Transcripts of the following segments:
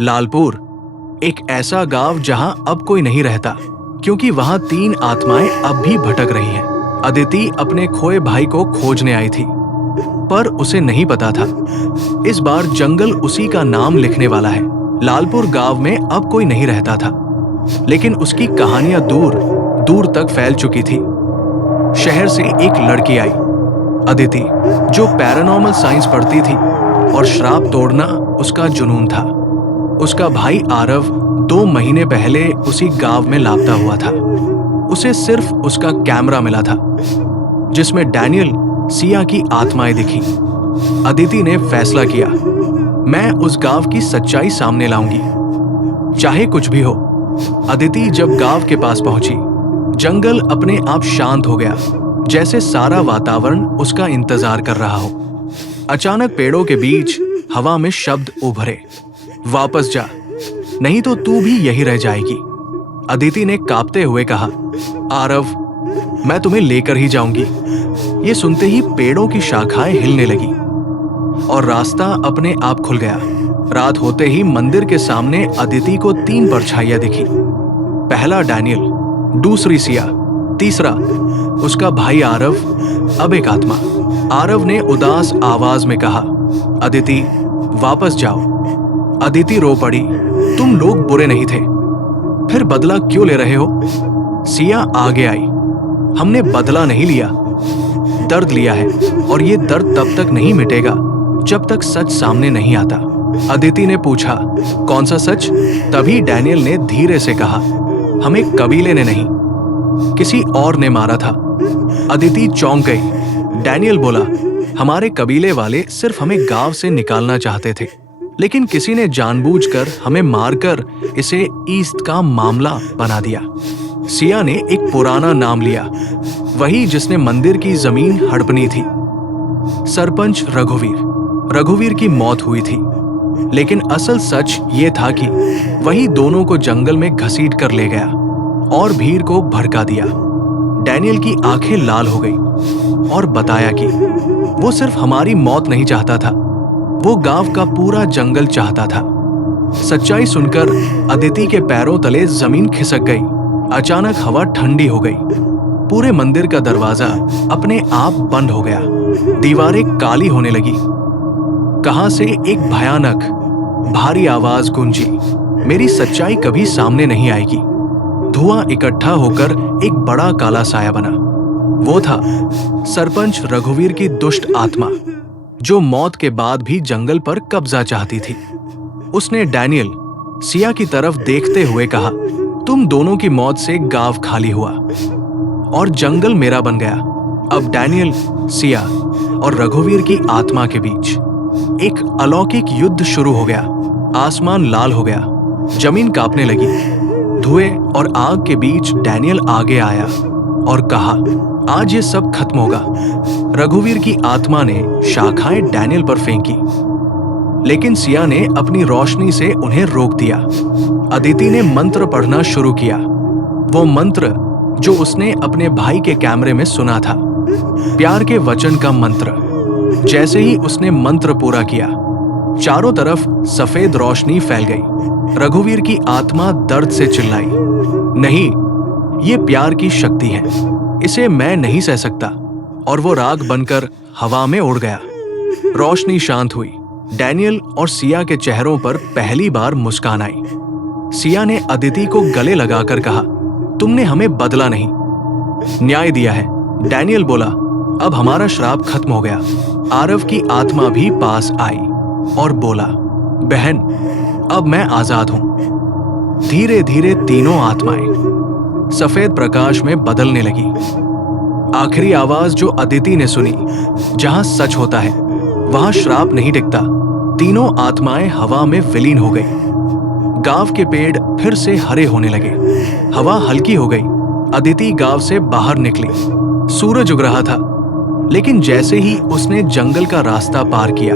लालपुर, एक ऐसा गांव जहां अब कोई नहीं रहता, क्योंकि वहां 3 आत्माएं अब भी भटक रही हैं। अदिति अपने खोए भाई को खोजने आई थी, पर उसे नहीं पता था इस बार जंगल उसी का नाम लिखने वाला है। लालपुर गांव में अब कोई नहीं रहता था, लेकिन उसकी कहानियां दूर दूर तक फैल चुकी थी। शहर से एक लड़की आई, अदिति, जो पैरानॉर्मल साइंस पढ़ती थी और श्राप तोड़ना उसका जुनून था। उसका भाई आरव 2 महीने पहले उसी गांव में लापता हुआ था। उसे सिर्फ उसका कैमरा मिला था, जिसमें डैनियल, सिया की आत्माएं दिखी। अदिति ने फैसला किया, मैं उस गांव की सच्चाई सामने लाऊंगी, चाहे कुछ भी हो। अदिति जब गांव के पास पहुंची, जंगल अपने आप शांत हो गया, जैसे सारा वातावरण उसका इंतजार कर रहा हो। अचानक पेड़ों के बीच हवा में शब्द उभरे, वापस जा, नहीं तो तू भी यही रह जाएगी। अदिति ने कांपते हुए कहा, आरव, मैं तुम्हें लेकर ही जाऊंगी। ये सुनते ही पेड़ों की शाखाएं हिलने लगी और रास्ता अपने आप खुल गया। रात होते ही मंदिर के सामने अदिति को 3 परछाइयां दिखी। पहला डैनियल, दूसरी सिया, तीसरा उसका भाई आरव, अब एक आत्मा। आरव ने उदास आवाज में कहा, अदिति, वापस जाओ। अदिति रो पड़ी, तुम लोग बुरे नहीं थे, फिर बदला क्यों ले रहे हो? सिया आगे आई, हमने बदला नहीं लिया, दर्द लिया है, और ये दर्द तब तक नहीं मिटेगा जब तक सच सामने नहीं आता। अदिति ने पूछा, कौन सा सच? तभी डैनियल ने धीरे से कहा, हमें कबीले ने नहीं, किसी और ने मारा था। अदिति चौंक गई। डैनियल बोला, हमारे कबीले वाले सिर्फ हमें गांव से निकालना चाहते थे, लेकिन किसी ने जानबूझकर हमें मारकर इसे ईस्ट का मामला बना दिया। सिया ने एक पुराना नाम लिया, वही जिसने मंदिर की जमीन हड़पनी थी। सरपंच रघुवीर की मौत हुई थी, लेकिन असल सच ये था कि वही दोनों को जंगल में घसीट कर ले गया और भीड़ को भड़का दिया। डैनियल की आंखें लाल हो गई और बताया कि वो सिर्फ हमारी मौत नहीं चाहता था, वो गांव का पूरा जंगल चाहता था। सच्चाई सुनकर अदिति के पैरों तले जमीन खिसक गई। अचानक हवा ठंडी हो गई, पूरे मंदिर का दरवाजा अपने आप बंद हो गया, दीवारें काली होने लगी। कहां से एक भयानक भारी आवाज गूंजी, मेरी सच्चाई कभी सामने नहीं आएगी। धुआं इकट्ठा होकर एक बड़ा काला साया बना। वो था सरपंच रघुवीर की दुष्ट आत्मा, जो मौत के बाद भी जंगल पर कब्जा चाहती थी। उसने डैनियल, सिया की तरफ देखते हुए कहा, तुम दोनों की मौत से गांव खाली हुआ और जंगल मेरा बन गया। अब डैनियल, सिया और रघुवीर की आत्मा के बीच एक अलौकिक युद्ध शुरू हो गया। आसमान लाल हो गया, जमीन कांपने लगी। धुएं और आग के बीच डैनियल आगे आया और कहा, आज ये सब खत्म होगा। रघुवीर की आत्मा ने शाखाएं डैनियल पर फेंकी, लेकिन सिया ने अपनी रोशनी से उन्हें रोक दिया। अदिति ने मंत्र पढ़ना शुरू किया, वो मंत्र जो उसने अपने भाई के कैमरे में सुना था, प्यार के वचन का मंत्र। जैसे ही उसने मंत्र पूरा किया, चारों तरफ सफेद रोशनी फैल गई। रघुवीर की आत्मा दर्द से चिल्लाई, नहीं, ये प्यार की शक्ति है, इसे मैं नहीं सह सकता। और वो राग बनकर हवा में उड़ गया। रोशनी शांत हुई। डैनियल और सिया के चेहरों पर पहली बार मुस्कान आई। सिया ने अदिति को गले लगाकर कहा, तुमने हमें बदला नहीं, न्याय दिया है। डैनियल बोला, अब हमारा श्राप खत्म हो गया। आरव की आत्मा भी पास आई और बोला, बहन, अब मैं आजाद हूं। धीरे धीरे तीनों आत्माएं सफेद प्रकाश में बदलने लगी। आखिरी आवाज जो अदिति ने सुनी, जहां सच होता है वहां श्राप नहीं टिकता। तीनों आत्माएं हवा में विलीन हो गई। गांव के पेड़ फिर से हरे होने लगे। हवा हल्की हो गई। अदिति गांव से बाहर निकली। सूरज उग रहा था, लेकिन जैसे ही उसने जंगल का रास्ता पार किया,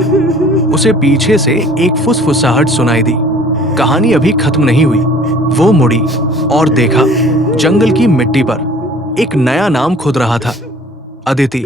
उसे पीछे से एक फुसफुसाहट सुनाई दी। कहानी अभी खत्म नहीं हुई। वो मुड़ी और देखा, जंगल की मिट्टी पर एक नया नाम खुद रहा था, अदिति।